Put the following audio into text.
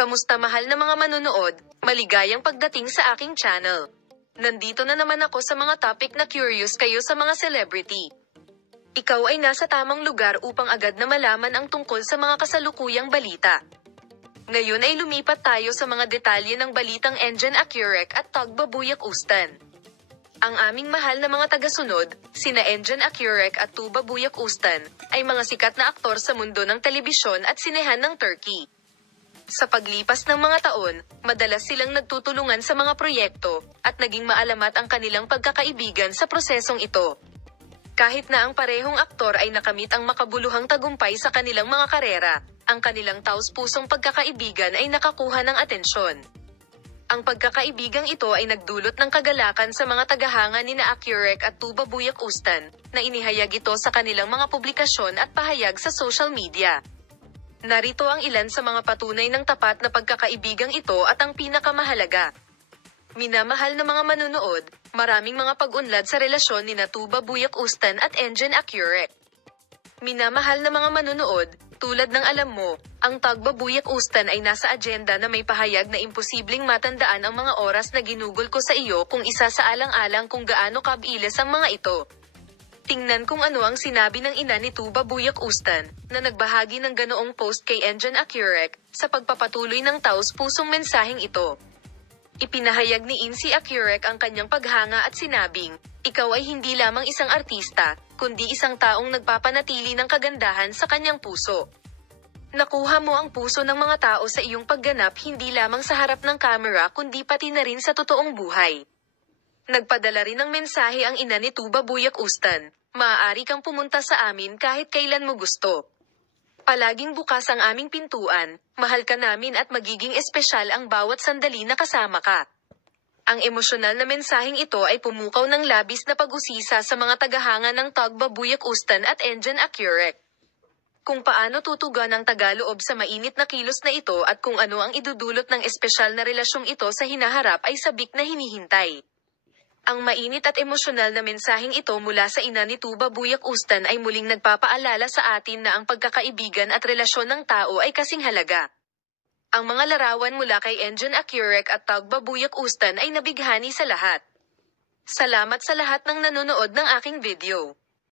Kamusta mahal na mga manonood, maligayang pagdating sa aking channel. Nandito na naman ako sa mga topic na curious kayo sa mga celebrity. Ikaw ay nasa tamang lugar upang agad na malaman ang tungkol sa mga kasalukuyang balita. Ngayon ay lumipat tayo sa mga detalye ng balitang Engin Akyurek at Tugba Buyak-Ustan. Ang aming mahal na mga tagasunod, sina Engin Akyurek at Tuba Buyak-Ustan, ay mga sikat na aktor sa mundo ng telebisyon at sinehan ng Turkey. Sa paglipas ng mga taon, madalas silang nagtutulungan sa mga proyekto, at naging maalamat ang kanilang pagkakaibigan sa prosesong ito. Kahit na ang parehong aktor ay nakamit ang makabuluhang tagumpay sa kanilang mga karera, ang kanilang taos-pusong pagkakaibigan ay nakakuha ng atensyon. Ang pagkakaibigang ito ay nagdulot ng kagalakan sa mga tagahanga nina Akyurek at Tuba Buyak-Ustan, na inihayag ito sa kanilang mga publikasyon at pahayag sa social media. Narito ang ilan sa mga patunay ng tapat na pagkakaibigang ito at ang pinakamahalaga. Minamahal na mga manunood, maraming mga pag-unlad sa relasyon nina Tuba Buyak-Ustan at Engin Akyurek. Minamahal na mga manunood, tulad ng alam mo, ang Tugba Buyak-Ustan ay nasa agenda na may pahayag na imposibleng matandaan ang mga oras na ginugol ko sa iyo kung isa sa alang-alang kung gaano kabilis ang mga ito. Tingnan kung ano ang sinabi ng ina ni Tuba Buyak-Ustan, na nagbahagi ng ganoong post kay Engin Akyurek, sa pagpapatuloy ng taos-pusong mensaheng ito. Ipinahayag ni Insi Akyurek ang kanyang paghanga at sinabing, "Ikaw ay hindi lamang isang artista, kundi isang taong nagpapanatili ng kagandahan sa kanyang puso. Nakuha mo ang puso ng mga tao sa iyong pagganap hindi lamang sa harap ng kamera kundi pati na rin sa totoong buhay." Nagpadala rin ng mensahe ang ina ni Tuba Buyak-Ustan, "Maaari kang pumunta sa amin kahit kailan mo gusto. Palaging bukas ang aming pintuan, mahal ka namin at magiging espesyal ang bawat sandali na kasama ka." Ang emosyonal na mensaheng ito ay pumukaw ng labis na pag-usisa sa mga tagahanga ng Tugba Buyak-Ustan at Engin Akyurek. Kung paano tutugan ang Tagaloob sa mainit na kilos na ito at kung ano ang idudulot ng espesyal na relasyong ito sa hinaharap ay sabik na hinihintay. Ang mainit at emosyonal na mensaheng ito mula sa ina ni Tuba Buyak-Ustan ay muling nagpapaalala sa atin na ang pagkakaibigan at relasyon ng tao ay kasing halaga. Ang mga larawan mula kay Engin Akyurek at Tugba Buyak-Ustan ay nabighani sa lahat. Salamat sa lahat ng nanonood ng aking video.